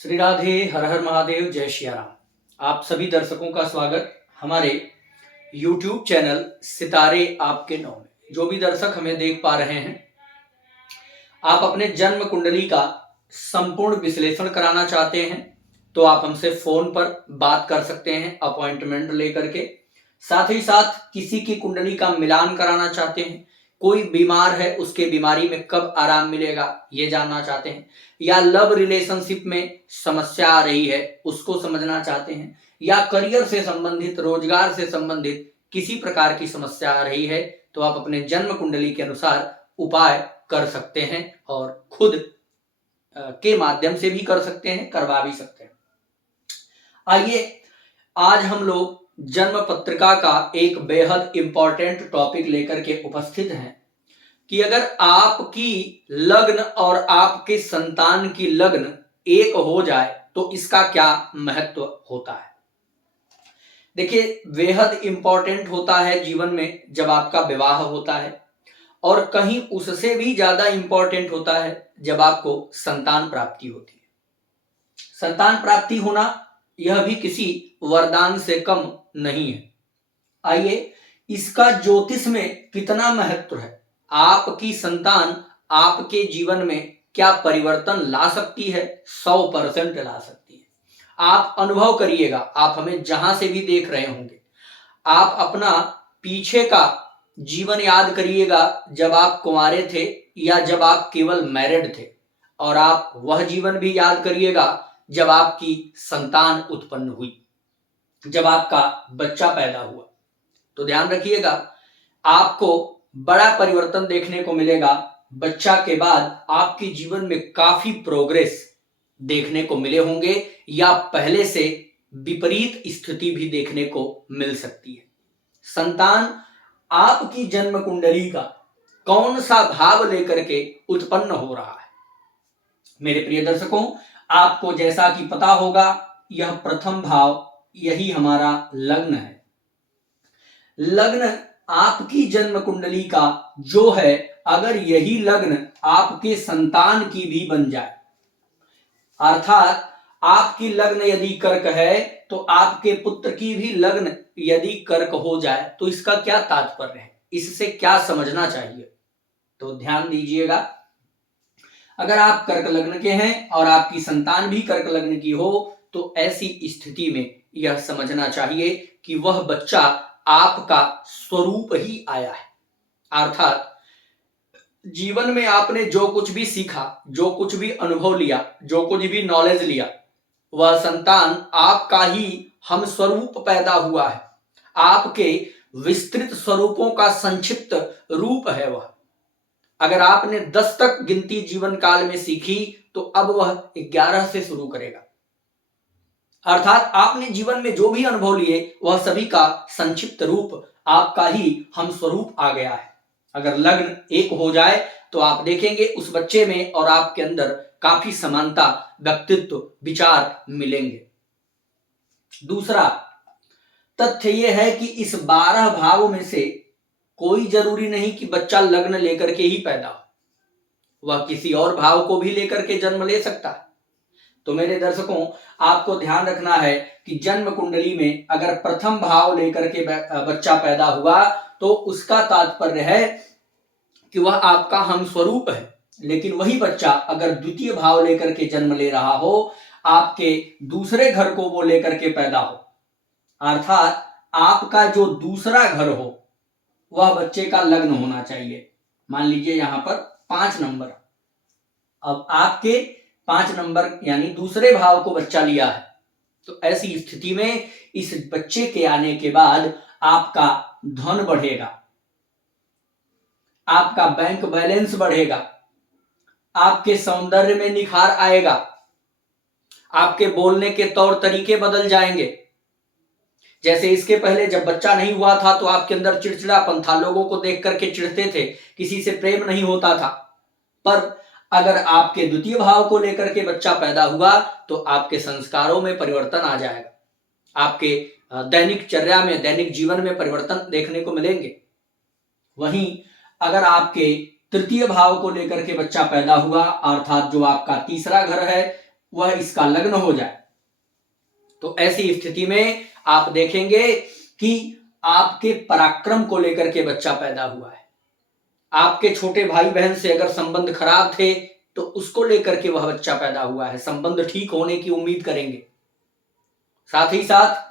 श्री राधे, हर हर महादेव, जय श्री राम। आप सभी दर्शकों का स्वागत हमारे YouTube चैनल सितारे आपके नौ में। जो भी दर्शक हमें देख पा रहे हैं, आप अपने जन्म कुंडली का संपूर्ण विश्लेषण कराना चाहते हैं तो आप हमसे फोन पर बात कर सकते हैं अपॉइंटमेंट लेकर के। साथ ही साथ किसी की कुंडली का मिलान कराना चाहते हैं, कोई बीमार है उसके बीमारी में कब आराम मिलेगा ये जानना चाहते हैं, या लव रिलेशनशिप में समस्या आ रही है उसको समझना चाहते हैं, या करियर से संबंधित, रोजगार से संबंधित किसी प्रकार की समस्या आ रही है तो आप अपने जन्म कुंडली के अनुसार उपाय कर सकते हैं और खुद के माध्यम से भी कर सकते हैं, करवा भी सकते हैं। आइए आज हम लोग जन्म पत्रिका का एक बेहद इंपॉर्टेंट टॉपिक लेकर के उपस्थित हैं कि अगर आपकी लग्न और आपके संतान की लग्न एक हो जाए तो इसका क्या महत्व होता है। देखिए, बेहद इंपॉर्टेंट होता है जीवन में जब आपका विवाह होता है, और कहीं उससे भी ज्यादा इंपॉर्टेंट होता है जब आपको संतान प्राप्ति होती है। संतान प्राप्ति होना यह भी किसी वरदान से कम नहीं है। आइए, इसका ज्योतिष में कितना महत्व है, आपकी संतान आपके जीवन में क्या परिवर्तन ला सकती है, 100% ला सकती है। आप अनुभव करिएगा, आप हमें जहां से भी देख रहे होंगे, आप अपना पीछे का जीवन याद करिएगा जब आप कुंवारे थे या जब आप केवल मैरिड थे, और आप वह जीवन भी याद करिएगा जब आपकी संतान उत्पन्न हुई, जब आपका बच्चा पैदा हुआ। तो ध्यान रखिएगा, आपको बड़ा परिवर्तन देखने को मिलेगा। बच्चा के बाद आपके जीवन में काफी प्रोग्रेस देखने को मिले होंगे, या पहले से विपरीत स्थिति भी देखने को मिल सकती है। संतान आपकी जन्म कुंडली का कौन सा भाव लेकर के उत्पन्न हो रहा है। मेरे प्रिय दर्शकों, आपको जैसा कि पता होगा, यह प्रथम भाव, यही हमारा लग्न है। लग्न आपकी जन्म कुंडली का जो है, अगर यही लग्न आपके संतान की भी बन जाए, अर्थात आपकी लग्न यदि कर्क है तो आपके पुत्र की भी लग्न यदि कर्क हो जाए तो इसका क्या तात्पर्य है, इससे क्या समझना चाहिए। तो ध्यान दीजिएगा, अगर आप कर्क लग्न के हैं और आपकी संतान भी कर्क लग्न की हो तो ऐसी स्थिति में यह समझना चाहिए कि वह बच्चा आपका स्वरूप ही आया है। अर्थात जीवन में आपने जो कुछ भी सीखा, जो कुछ भी अनुभव लिया, जो कुछ भी नॉलेज लिया, वह संतान आपका ही हम स्वरूप पैदा हुआ है। आपके विस्तृत स्वरूपों का संक्षिप्त रूप है वह। अगर आपने 10 तक गिनती जीवन काल में सीखी तो अब वह 11 से शुरू करेगा। अर्थात आपने जीवन में जो भी अनुभव लिए वह सभी का संक्षिप्त रूप आपका ही हम स्वरूप आ गया है। अगर लग्न एक हो जाए तो आप देखेंगे उस बच्चे में और आपके अंदर काफी समानता, व्यक्तित्व, विचार मिलेंगे। दूसरा तथ्य यह है कि इस 12 भाव में से कोई जरूरी नहीं कि बच्चा लग्न लेकर के ही पैदा हो, वह किसी और भाव को भी लेकर के जन्म ले सकता है। तो मेरे दर्शकों, आपको ध्यान रखना है कि जन्म कुंडली में अगर प्रथम भाव लेकर के बच्चा पैदा हुआ तो उसका तात्पर्य है कि वह आपका हम स्वरूप है। लेकिन वही बच्चा अगर द्वितीय भाव लेकर के जन्म ले रहा हो, आपके दूसरे घर को वो लेकर के पैदा हो, अर्थात आपका जो दूसरा घर हो वह बच्चे का लग्न होना चाहिए। मान लीजिए यहां पर 5 नंबर, अब आपके 5 नंबर यानी दूसरे भाव को बच्चा लिया है, तो ऐसी स्थिति में इस बच्चे के आने के बाद आपका धन बढ़ेगा, आपका बैंक बैलेंस बढ़ेगा, आपके सौंदर्य में निखार आएगा, आपके बोलने के तौर तरीके बदल जाएंगे। जैसे इसके पहले जब बच्चा नहीं हुआ था तो आपके अंदर चिड़चिड़ापन था, लोगों को देख करके चिढ़ते थे, किसी से प्रेम नहीं होता था। पर अगर आपके द्वितीय भाव को लेकर के बच्चा पैदा हुआ तो आपके संस्कारों में परिवर्तन आ जाएगा, आपके दैनिक चर्या में, दैनिक जीवन में परिवर्तन देखने को मिलेंगे। वहीं अगर आपके तृतीय भाव को लेकर के बच्चा पैदा हुआ, अर्थात जो आपका तीसरा घर है, वह इसका लग्न हो जाए, तो ऐसी स्थिति में आप देखेंगे कि आपके पराक्रम को लेकर के बच्चा पैदा हुआ है। आपके छोटे भाई बहन से अगर संबंध खराब थे तो उसको लेकर के वह बच्चा पैदा हुआ है, संबंध ठीक होने की उम्मीद करेंगे। साथ ही साथ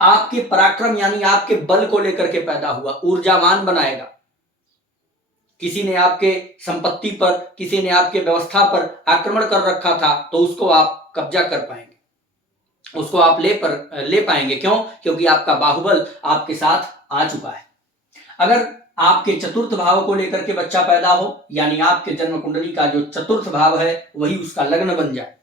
आपके पराक्रम यानी आपके बल को लेकर के पैदा हुआ, ऊर्जावान बनाएगा। किसी ने आपके संपत्ति पर, किसी ने आपके व्यवस्था पर आक्रमण कर रखा था तो उसको आप कब्जा कर पाएंगे, उसको आप ले पाएंगे। क्यों? क्योंकि आपका बाहुबल आपके साथ आ चुका है। अगर आपके चतुर्थ भाव को लेकर के बच्चा पैदा हो, यानी आपके जन्म कुंडली का जो चतुर्थ भाव है वही उसका लग्न बन जाए,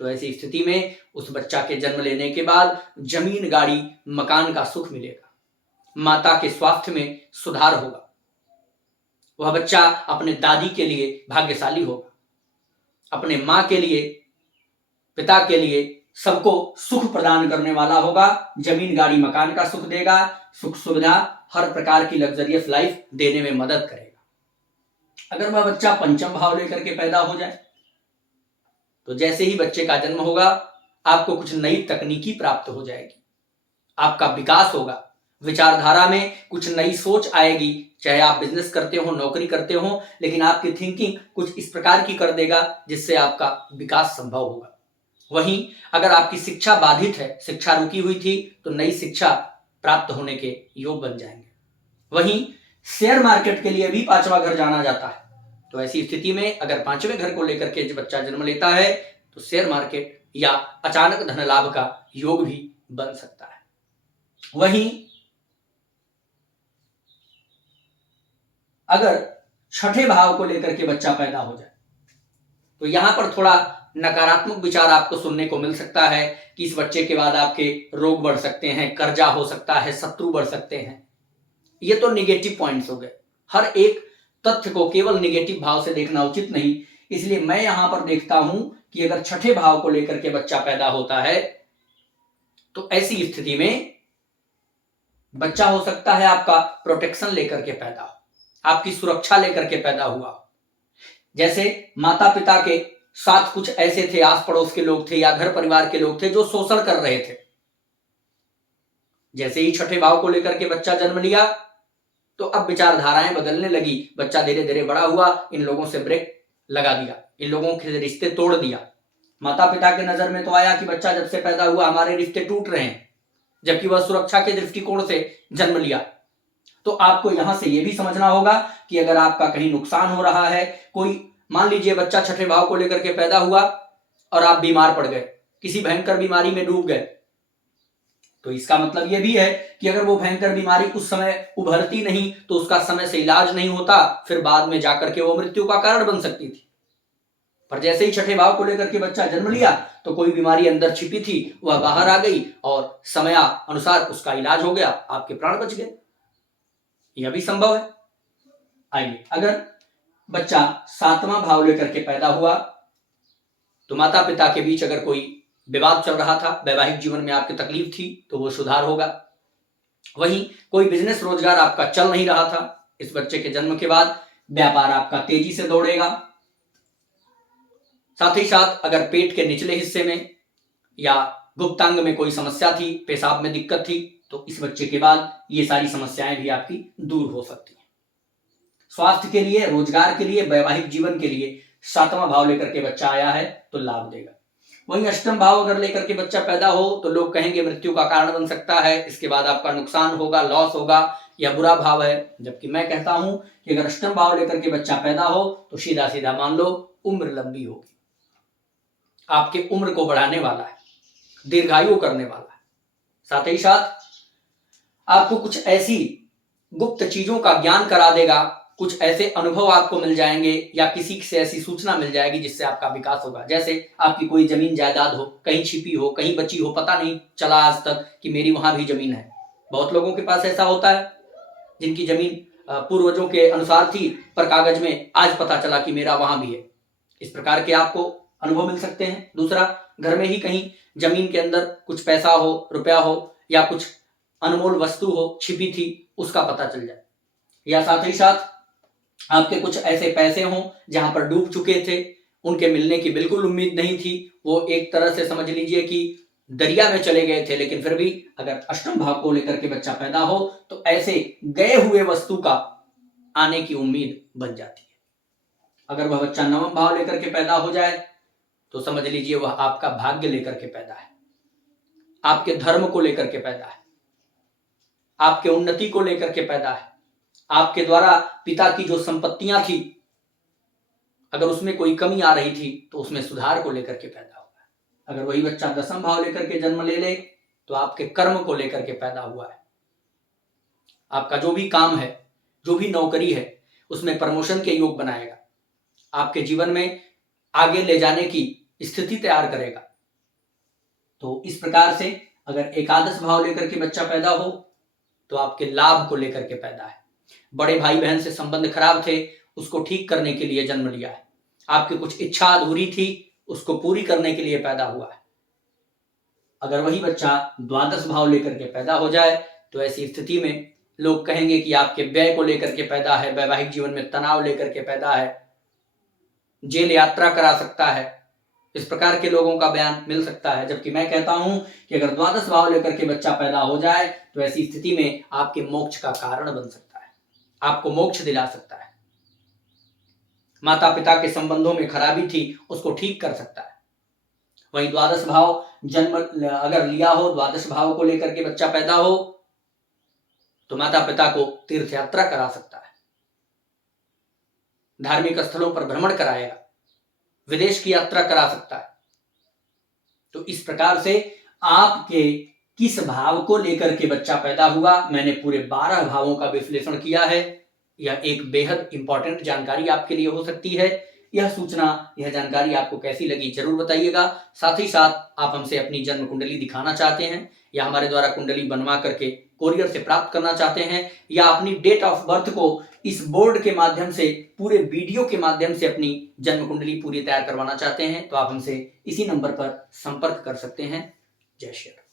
तो ऐसी स्थिति में उस बच्चा के जन्म लेने के बाद जमीन, गाड़ी, मकान का सुख मिलेगा, माता के स्वास्थ्य में सुधार होगा, वह बच्चा अपने दादी के लिए भाग्यशाली होगा, अपने माँ के लिए, पिता के लिए सबको सुख प्रदान करने वाला होगा, जमीन, गाड़ी, मकान का सुख देगा, सुख सुविधा, हर प्रकार की लग्जरियस लाइफ देने में मदद करेगा। अगर वह बच्चा पंचम भाव लेकर के पैदा हो जाए तो जैसे ही बच्चे का जन्म होगा आपको कुछ नई तकनीकी प्राप्त हो जाएगी, आपका विकास होगा, विचारधारा में कुछ नई सोच आएगी। चाहे आप बिजनेस करते हो, नौकरी करते हो, लेकिन आपकी थिंकिंग कुछ इस प्रकार की कर देगा जिससे आपका विकास संभव होगा। वहीं अगर आपकी शिक्षा बाधित है, शिक्षा रुकी हुई थी, तो नई शिक्षा प्राप्त होने के योग बन जाएंगे। वहीं शेयर मार्केट के लिए भी पांचवा घर जाना जाता है, तो ऐसी स्थिति में अगर पांचवें घर को लेकर के बच्चा जन्म लेता है तो शेयर मार्केट या अचानक धन लाभ का योग भी बन सकता है। वहीं अगर छठे भाव को लेकर के बच्चा पैदा हो जाए तो यहां पर थोड़ा नकारात्मक विचार आपको सुनने को मिल सकता है कि इस बच्चे के बाद आपके रोग बढ़ सकते हैं, कर्जा हो सकता है, शत्रु बढ़ सकते हैं। ये तो निगेटिव पॉइंट्स हो गए। हर एक तथ्य को केवल निगेटिव भाव से देखना उचित नहीं, इसलिए मैं यहां पर देखता हूं कि अगर छठे भाव को लेकर के बच्चा पैदा होता है तो ऐसी स्थिति में बच्चा हो सकता है आपका प्रोटेक्शन लेकर के पैदा हो, आपकी सुरक्षा लेकर के पैदा हुआ। जैसे माता पिता के साथ कुछ ऐसे थे, आस पड़ोस के लोग थे या घर परिवार के लोग थे जो शोषण कर रहे थे, जैसे ही छठे भाव को लेकर के बच्चा जन्म लिया तो अब विचारधाराएं बदलने लगी, बच्चा धीरे धीरे बड़ा हुआ, इन लोगों से ब्रेक लगा दिया, इन लोगों के रिश्ते तोड़ दिया। माता पिता के नजर में तो आया कि बच्चा जब से पैदा हुआ हमारे रिश्ते टूट रहे हैं, जबकि वह सुरक्षा के दृष्टिकोण से जन्म लिया। तो आपको यहां से यह भी समझना होगा कि अगर आपका कहीं नुकसान हो रहा है, कोई मान लीजिए बच्चा छठे भाव को लेकर के पैदा हुआ और आप बीमार पड़ गए, किसी भयंकर बीमारी में डूब गए, तो इसका मतलब यह भी है कि अगर वो भयंकर बीमारी उस समय उभरती नहीं तो उसका समय से इलाज नहीं होता, फिर बाद में जाकर के वो मृत्यु का कारण बन सकती थी। पर जैसे ही छठे भाव को लेकर के बच्चा जन्म लिया तो कोई बीमारी अंदर छिपी थी वह बाहर आ गई और समय अनुसार उसका इलाज हो गया, आपके प्राण बच गए। यह भी संभव है। आइए, अगर बच्चा सातवां भाव लेकर के पैदा हुआ तो माता पिता के बीच अगर कोई विवाद चल रहा था, वैवाहिक जीवन में आपकी तकलीफ थी, तो वो सुधार होगा। वहीं कोई बिजनेस रोजगार आपका चल नहीं रहा था, इस बच्चे के जन्म के बाद व्यापार आपका तेजी से दौड़ेगा। साथ ही साथ अगर पेट के निचले हिस्से में या गुप्तांग में कोई समस्या थी, पेशाब में दिक्कत थी, तो इस बच्चे के बाद ये सारी समस्याएं भी आपकी दूर हो सकती हैं। स्वास्थ्य के लिए, रोजगार के लिए, वैवाहिक जीवन के लिए सातवां भाव लेकर के बच्चा आया है तो लाभ देगा। वहीं अष्टम भाव अगर लेकर के बच्चा पैदा हो तो लोग कहेंगे मृत्यु का कारण बन सकता है, इसके बाद आपका नुकसान होगा, लॉस होगा, यह बुरा भाव है। जबकि मैं कहता हूं कि अगर अष्टम भाव लेकर के बच्चा पैदा हो तो सीधा सीधा मान लो उम्र लंबी होगी, आपके उम्र को बढ़ाने वाला है, दीर्घायु करने वाला है। साथ ही साथ आपको कुछ ऐसी गुप्त चीजों का ज्ञान करा देगा, कुछ ऐसे अनुभव आपको मिल जाएंगे या किसी से ऐसी सूचना मिल जाएगी जिससे आपका विकास होगा। जैसे आपकी कोई जमीन जायदाद हो, कहीं छिपी हो, कहीं बची हो, पता नहीं चला आज तक कि मेरी वहां भी जमीन है। बहुत लोगों के पास ऐसा होता है जिनकी जमीन पूर्वजों के अनुसार थी पर कागज में आज पता चला कि मेरा वहां भी है। इस प्रकार के आपको अनुभव मिल सकते हैं। दूसरा, घर में ही कहीं जमीन के अंदर कुछ पैसा हो, रुपया हो या कुछ अनमोल वस्तु हो छिपी थी, उसका पता चल जाए। या साथ ही साथ आपके कुछ ऐसे पैसे हों जहां पर डूब चुके थे, उनके मिलने की बिल्कुल उम्मीद नहीं थी। वो एक तरह से समझ लीजिए कि दरिया में चले गए थे, लेकिन फिर भी अगर अष्टम भाव को लेकर के बच्चा पैदा हो तो ऐसे गए हुए वस्तु का आने की उम्मीद बन जाती है। अगर वह बच्चा नवम भाव लेकर के पैदा हो जाए तो समझ लीजिए वह आपका भाग्य लेकर के पैदा है, आपके धर्म को लेकर के पैदा है, आपके उन्नति को लेकर के पैदा है, आपके द्वारा पिता की जो संपत्तियां थी अगर उसमें कोई कमी आ रही थी तो उसमें सुधार को लेकर के पैदा हुआ है। अगर वही बच्चा दसम भाव लेकर के जन्म ले ले तो आपके कर्म को लेकर के पैदा हुआ है। आपका जो भी काम है, जो भी नौकरी है, उसमें प्रमोशन के योग बनाएगा, आपके जीवन में आगे ले जाने की स्थिति तैयार करेगा। तो इस प्रकार से अगर एकादश भाव लेकर के बच्चा पैदा हो तो आपके लाभ को लेकर के पैदा है। बड़े भाई बहन से संबंध खराब थे, उसको ठीक करने के लिए जन्म लिया है। आपकी कुछ इच्छा अधूरी थी, उसको पूरी करने के लिए पैदा हुआ है। अगर वही बच्चा द्वादश भाव लेकर के पैदा हो जाए तो ऐसी स्थिति में लोग कहेंगे कि आपके व्यय को लेकर के पैदा है, वैवाहिक जीवन में तनाव लेकर के पैदा है, जेल यात्रा करा सकता है, इस प्रकार के लोगों का बयान मिल सकता है। जबकि मैं कहता हूं कि अगर द्वादश भाव लेकर के बच्चा पैदा हो जाए तो ऐसी स्थिति में आपके मोक्ष का कारण बन सकता है, आपको मोक्ष दिला सकता है। माता पिता के संबंधों में खराबी थी उसको ठीक कर सकता है। वहीं द्वादश भाव जन्म अगर लिया हो, द्वादश भाव को लेकर के बच्चा पैदा हो तो माता पिता को तीर्थ यात्रा करा सकता है, धार्मिक स्थलों पर भ्रमण कराएगा, विदेश की यात्रा करा सकता है। तो इस प्रकार से आपके किस भाव को लेकर के बच्चा पैदा हुआ, मैंने पूरे 12 भावों का विश्लेषण किया है। यह एक बेहद इंपॉर्टेंट जानकारी आपके लिए हो सकती है। यह सूचना, यह जानकारी आपको कैसी लगी जरूर बताइएगा। साथ ही साथ आप हमसे अपनी जन्म कुंडली दिखाना चाहते हैं या हमारे द्वारा कुंडली बनवा करके कोरियर से प्राप्त करना चाहते हैं या अपनी डेट ऑफ बर्थ को इस बोर्ड के माध्यम से, पूरे वीडियो के माध्यम से अपनी जन्म कुंडली पूरी तैयार करवाना चाहते हैं तो आप हमसे इसी नंबर पर संपर्क कर सकते हैं। जय श्री राम।